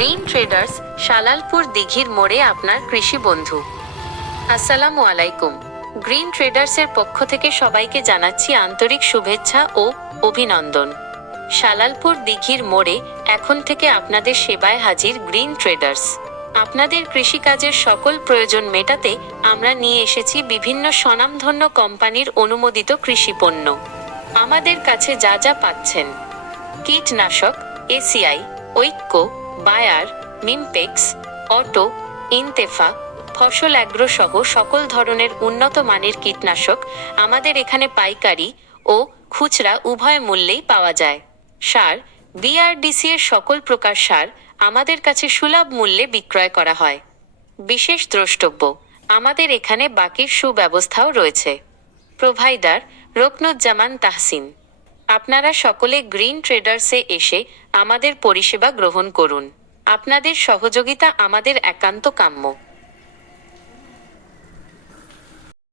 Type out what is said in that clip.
Green traders, শালালপুর দিঘির মোড়ে আপনার কৃষি বন্ধু। আসসালামু আলাইকুম। গ্রিন ট্রেডার্সের পক্ষ থেকে সবাইকে জানাচ্ছি আন্তরিক শুভেচ্ছা ও অভিনন্দন। শালালপুর দিঘির মোড়ে এখন থেকে আপনাদের সেবায় হাজির গ্রিন ট্রেডার্স। আপনাদের কৃষিকাজের সকল প্রয়োজন মেটাতে আমরা নিয়ে এসেছি বিভিন্ন স্বনামধন্য কোম্পানির অনুমোদিত কৃষি পণ্য। আমাদের কাছে যা যা পাচ্ছেন: কীটনাশক এসিআই, ঐক্য, বায়ার, মিমপেক্স, অটো, ইনতেফা, ফসল অ্যাগ্রো সহ সকল ধরনের উন্নত মানের কীটনাশক আমাদের এখানে পাইকারি ও খুচরা উভয় মূল্যেই পাওয়া যায়। সার, বিআরডিসি এর সকল প্রকার সার আমাদের কাছে সুলভ মূল্যে বিক্রয় করা হয়। বিশেষ দ্রষ্টব্য, আমাদের এখানে বাকির সুব্যবস্থাও রয়েছে। প্রোভাইডার রুকনুজ্জামান তাহসিন। আপনারা সকলে গ্রিন ট্রেডার্সে এসে আমাদের পরিষেবা গ্রহণ করুন। আপনাদের সহযোগিতা আমাদের একান্ত কাম্য।